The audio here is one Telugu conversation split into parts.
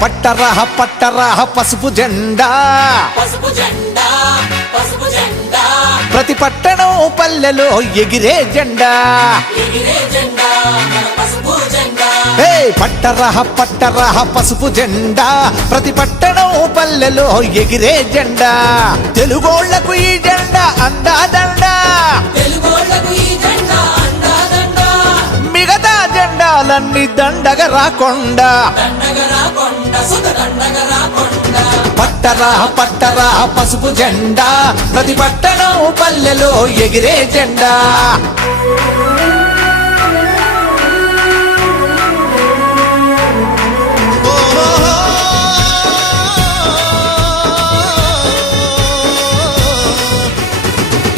పట్టరా పట్టరా పసుపు జెండా ప్రతి పట్టణం పల్లెలో ఎగిరే జెండా పట్టరా పట్టరా పసుపు జెండా ప్రతి పట్టణం పల్లెలో ఎగిరే జెండా తెలుగోళ్లకు ఈ జెండా అందాదండా మిగతా జెండాలన్నీ దండగ రాకుండా పట్టరా పట్టరా పసుపు జెండా ప్రతి పట్టణం పల్లెలో ఎగిరే జెండా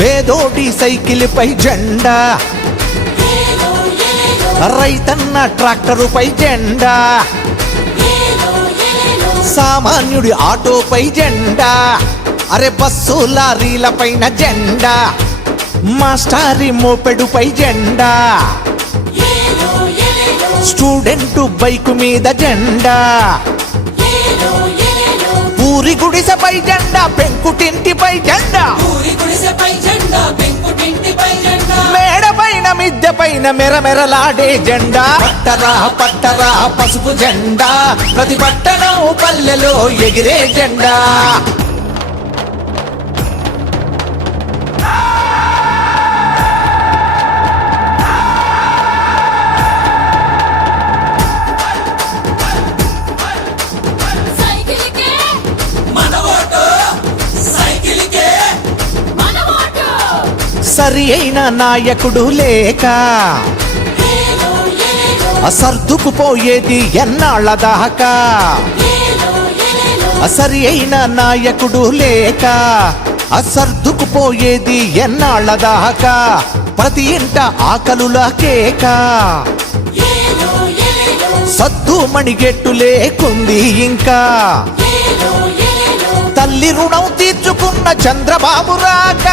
పేదోటి సైకిల్ పై జెండా రైతన్న ట్రాక్టరు పై జెండా సామాన్యుడి ఆటోపై జెండా అరే బస్సు లారీల పైన జెండా మాస్టారి మోపెడుపై జెండా స్టూడెంట్ బైకు మీద జెండా పూరి గుడిసెపై జెండా పెంకుటింటిపై జెండా మేడ పైన మిద్దె పైన మెరమెరలాడే జెండా పట్టరా పట్టరా పసుపు జెండా ప్రతి పట్టణం పల్లెలో ఎగిరే జెండా సరి అయిన నాయకుడు లేక సర్దుకుపోయేది ఎన్నాళ్ళ దాకా సరి అయిన నాయకుడు లేక సర్దుకుపోయేది ఎన్నాళ్ళ దాకా ప్రతి ఇంట ఆకలుల కేక సద్దు మణిగెట్టు లేకుంది ఇంకా తల్లి రుణం తీర్చుకున్న చంద్రబాబు రాక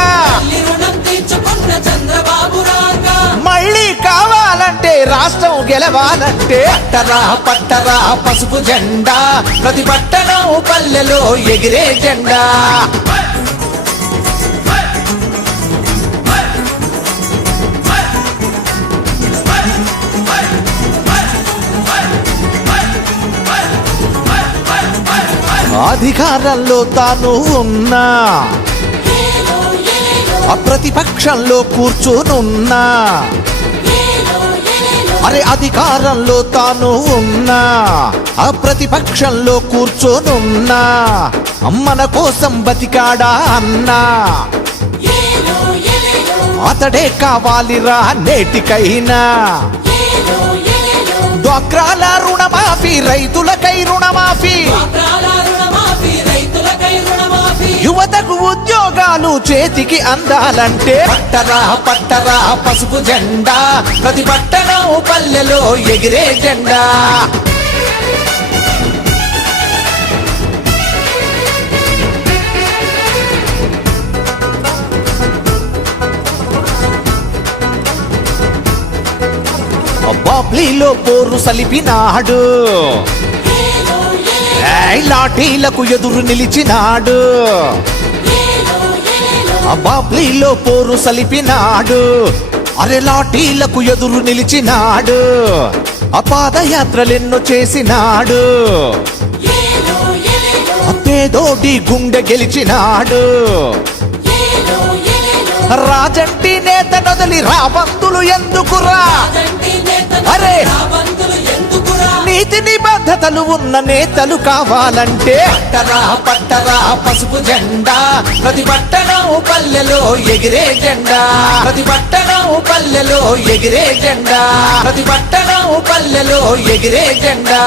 మళ్ళీ కావాలంటే రాష్ట్రం గెలవాలంటే పట్టరా పట్టరా పసుపు జెండా ప్రతి పట్టణం పల్లెలో ఎగిరే జెండా అధికారంలో తాను ఉన్నా ప్రతిపక్షంలో కూర్చునున్నా అరే అధికారంలో తాను ఉన్నా ప్రతిపక్షంలో కూర్చోనున్నా మన కోసం బతికాడా అన్నా అతడే కావాలిరా నేటికైనా డ్వాక్రాల రుణమాఫీ రైతులకై రుణమాఫీ యువతకు ఉద్యోగాలు చేతికి అందాలంటే పట్టరా పట్టరా పసుపు జెండా ప్రతి పట్టణం పల్లెలో ఎగిరే జెండా బాబ్లీలో పోరు సలిపినాడు లాఠీలకు ఎదురు నిలిచినాడు బాబ్లీలో పోరు సలిపినాడు అరే లాఠీలకు ఎదురు నిలిచినాడు పాదయాత్రలెన్నో చేసినాడు పేదోటి గుండె గెలిచినాడు రాజంటి నేత నొదలి రాబందులు ఎందుకురా అరే నీతి నిబద్ధతలు ఉన్న నేతలు కావాలంటే పట్టరా పట్టరా పసుపు జెండా ప్రతి పట్టణం పల్లెలో ఎగిరే జెండా ప్రతి పట్టణం పల్లెలో ఎగిరే జెండా ప్రతి పట్టణం పల్లెలో ఎగిరే జెండా